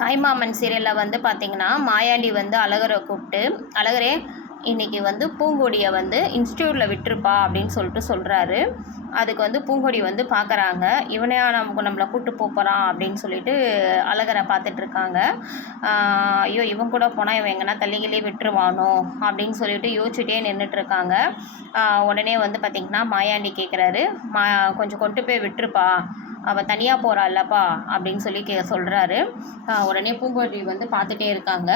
தாய்மாமன் சீரியலில் வந்து பார்த்திங்கன்னா மாயாண்டி வந்து அழகரை கூப்பிட்டு, அழகரே இன்றைக்கி வந்து பூங்கொடியை வந்து இன்ஸ்டியூட்டில் விட்டுருப்பா அப்படின்னு சொல்கிறாரு. அதுக்கு வந்து பூங்கொடி வந்து பார்க்குறாங்க. இவனையா நம்மளை கூப்பிட்டு போகிறான் அப்படின்னு சொல்லிட்டு அழகரை பார்த்துட்ருக்காங்க. ஐயோ இவன் கூட போனால் இவன் எங்கன்னா தள்ளிகளே விட்டுருவானோ அப்படின்னு சொல்லிட்டு யோசிச்சுட்டே நின்றுட்டுருக்காங்க. உடனே வந்து பார்த்திங்கன்னா மாயாண்டி கேட்குறாரு, கொஞ்சம் கொண்டு போய் விட்டுருப்பா, அவள் தனியாக போகிறாள்லப்பா அப்படின்னு சொல்லி சொல்கிறாரு. உடனே பூங்கொடி வந்து பார்த்துட்டே இருக்காங்க.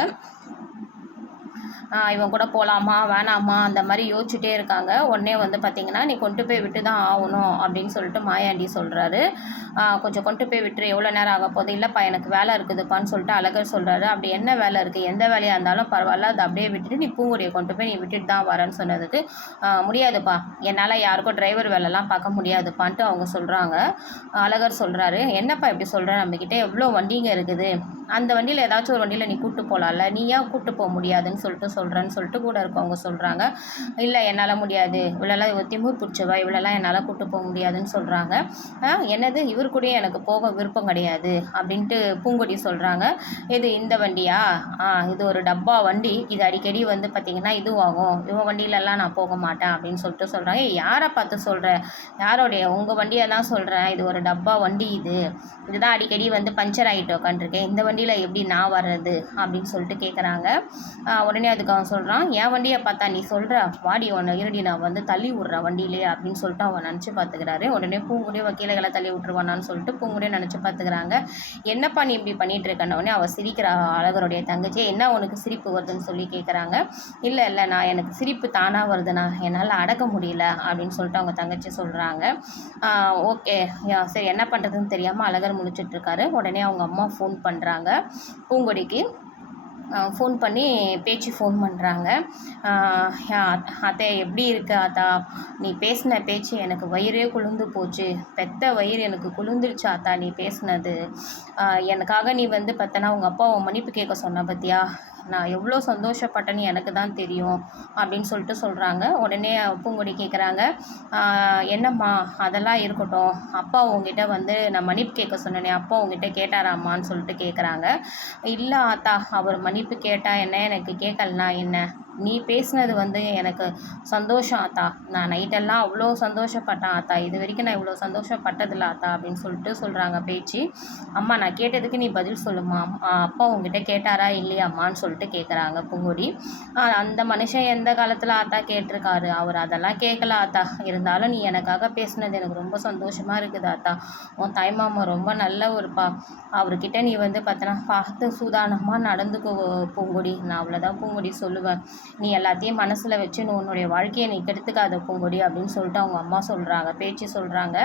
இவன் கூட போகலாமா வேணாமா அந்த மாதிரி யோசிச்சுட்டே இருக்காங்க. உடனே வந்து பார்த்திங்கன்னா நீ கொண்டு போய் விட்டு தான் ஆகணும் அப்படின்னு சொல்லிட்டு மாயாண்டி சொல்கிறாரு. கொஞ்சம் கொண்டு போய் விட்டுரு, எவ்வளோ நேரம் ஆக போகுது? இல்லைப்பா எனக்கு வேலை இருக்குதுப்பான்னு சொல்லிட்டு அழகர் சொல்கிறாரு. அப்படி என்ன வேலை இருக்குது? எந்த வேலையாக இருந்தாலும் பரவாயில்ல, அதை அப்படியே விட்டுட்டு நீ பூங்கொடியை கொண்டு போய் நீ விட்டுட்டு தான் வரேன்னு சொன்னதுக்கு, முடியாதுப்பா, என்னால் யாருக்கும் டிரைவர் வேலைலாம் பார்க்க முடியாதுப்பான்ட்டு அவங்க சொல்கிறாங்க. அழகர் சொல்கிறாரு, என்னப்பா இப்படி சொல்கிற, நம்மக்கிட்ட எவ்வளோ வண்டிங்க இருக்குது, அந்த வண்டியில் ஏதாச்சும் ஒரு வண்டியில் நீ கூப்பிட்டு போகலாம்ல, நீ ஏன் கூப்பிட்டு போக முடியாதுன்னு சொல்கிறேன்னு சொல்லிட்டு கூட இருக்கவங்க சொல்கிறாங்க. இல்லை என்னால் முடியாது, இவ்வளோலாம் திமிர் பிடிச்சவா, இவ்வளோலாம் என்னால் கூப்பிட்டு போக முடியாதுன்னு சொல்கிறாங்க. என்னது இவர் கூட எனக்கு போக விருப்பம் கிடையாது அப்படின்ட்டு பூங்கொடி சொல்கிறாங்க. இது இந்த வண்டியா? இது ஒரு டப்பா வண்டி, இது அடிக்கடி வந்து பார்த்திங்கன்னா இதுவாகும், இவன் வண்டியிலலாம் நான் போக மாட்டேன் அப்படின்னு சொல்லிட்டு சொல்கிறாங்க. யாரை பார்த்து சொல்கிறேன்? யாரோடைய? உங்கள் வண்டியை தான் சொல்கிறேன். இது ஒரு டப்பா வண்டி, இதுதான் அடிக்கடி வந்து பஞ்சர் ஆகிட்டு உட்காந்துருக்கேன், இந்த வண்டியில் எப்படி நான் வர்றது அப்படின்னு சொல்லிட்டு கேட்குறாங்க. உடனே அதுக்கு அவன் சொல்கிறான், என் வண்டியை பார்த்தா நீ சொல்கிற, வாடி ஒன்று இருடி நான் வந்து தள்ளி விட்றேன் வண்டியிலே அப்படின்னு சொல்லிட்டு அவன் நினச்சி பார்த்துக்கிறாரு. உடனே பூங்குடியை கீழே தள்ளி விட்டுருவானான்னு சொல்லிட்டு பூங்குடியை நினச்சி பார்த்துக்கிறாங்க. என்னப்பா நீ இப்படி பண்ணிகிட்டு இருக்கன? உடனே அவள் சிரிக்கிற அழகருடைய தங்கச்சி, என்ன உனக்கு சிரிப்பு வருதுன்னு சொல்லி கேட்குறாங்க. இல்லை நான் எனக்கு சிரிப்பு தானாக வருதுண்ணா, என்னால் அடக்க முடியல அப்படின்னு சொல்லிட்டு அவங்க தங்கச்சி சொல்கிறாங்க. ஓகே சரி, என்ன பண்ணுறதுன்னு தெரியாமல் அழகர் முழிச்சிட்ருக்காரு. உடனே அவங்க அம்மா ஃபோன் பண்ணுறாங்க பூங்கொடிக்கு. ஃபோன் பண்ணி பேச்சு ஃபோன் பண்ணுறாங்க. அத்தை எப்படி இருக்கு ஆத்தா, நீ பேசின பேச்சு எனக்கு வயிறே குளிர்ந்து போச்சு, பெத்த வயிறு எனக்கு குளிர்ந்துருச்சு ஆத்தா நீ பேசினது. எனக்காக நீ வந்து பார்த்தனா உங்கள் அப்பாவை மன்னிப்பு கேட்க சொன்ன பற்றியா, நான் எவ்வளோ சந்தோஷப்பட்டேன்னு எனக்கு தான் தெரியும் அப்படின்னு சொல்லிட்டு சொல்கிறாங்க. உடனே பூங்கொடி கேட்குறாங்க, என்னம்மா அதெல்லாம் இருக்கட்டும், அப்பா உங்ககிட்ட வந்து நான் மன்னிப்பு கேட்க சொன்னேனே, அப்பா உங்ககிட்ட கேட்டாராம்மான்னு சொல்லிட்டு கேட்குறாங்க. இல்லை ஆத்தா, அவர் மன்னிப்பு கேட்டால் என்ன, எனக்கு கேட்கலனா என்ன, நீ பேசுனது வந்து எனக்கு சந்தோஷம் ஆத்தா, நான் நைட்டெல்லாம் அவ்வளோ சந்தோஷப்பட்டேன் ஆத்தா, இது வரைக்கும் நான் இவ்வளோ சந்தோஷப்பட்டதில்ல ஆத்தா அப்படின்னு சொல்லிட்டு சொல்கிறாங்க பேச்சு. அம்மா நான் கேட்டதுக்கு நீ பதில் சொல்லுமா, அப்பா உங்ககிட்ட கேட்டாரா இல்லையாம்மான்னு சொல்லிட்டு கேட்குறாங்க பூங்கொடி. அந்த மனுஷன் எந்த காலத்தில் ஆத்தா கேட்டிருக்காரு, அவர் அதெல்லாம் கேட்கல ஆத்தா, இருந்தாலும் நீ எனக்காக பேசுனது எனக்கு ரொம்ப சந்தோஷமாக இருக்குது ஆத்தா, உன் தாய்மாமா ரொம்ப நல்லவருப்பா, அவர்கிட்ட நீ வந்து பார்த்து சூதானமாக நடந்துக்கோ பூங்கொடி, நான் அவ்வளோதான் பூங்கொடி சொல்லுவேன், நீ எல்லாத்தையும் மனசில் வச்சு உன்னுடைய வாழ்க்கையை நீ கெடுத்துக்காத பூங்கொடி அப்படின்னு சொல்லிட்டு அவங்க அம்மா சொல்கிறாங்க, பேச்சு சொல்கிறாங்க.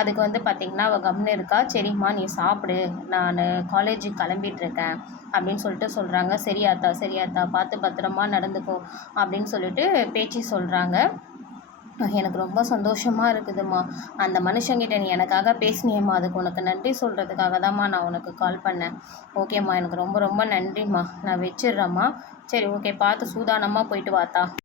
அதுக்கு வந்து பார்த்திங்கன்னா அவள் கம்னு இருக்கா. சரிம்மா நீ சாப்பிடு, நான் காலேஜுக்கு கிளம்பிட்டுருக்கேன் அப்படின்னு சொல்லிட்டு சொல்கிறாங்க. சரியாத்தா பார்த்து பத்திரமா நடந்துக்கோ அப்படின்னு சொல்லிட்டு பேச்சு சொல்கிறாங்க. எனக்கு ரொம்ப சந்தோஷமாக இருக்குதும்மா, அந்த மனுஷங்கிட்ட நீ எனக்காக பேசினியம்மா, அதுக்கு உனக்கு நன்றி சொல்கிறதுக்காக தான்மா நான் உனக்கு கால் பண்ணேன். ஓகேம்மா எனக்கு ரொம்ப ரொம்ப நன்றிம்மா, நான் வச்சிடுறேம்மா. சரி ஓகே, பார்த்து சூதானமாக போயிட்டு வாத்தா.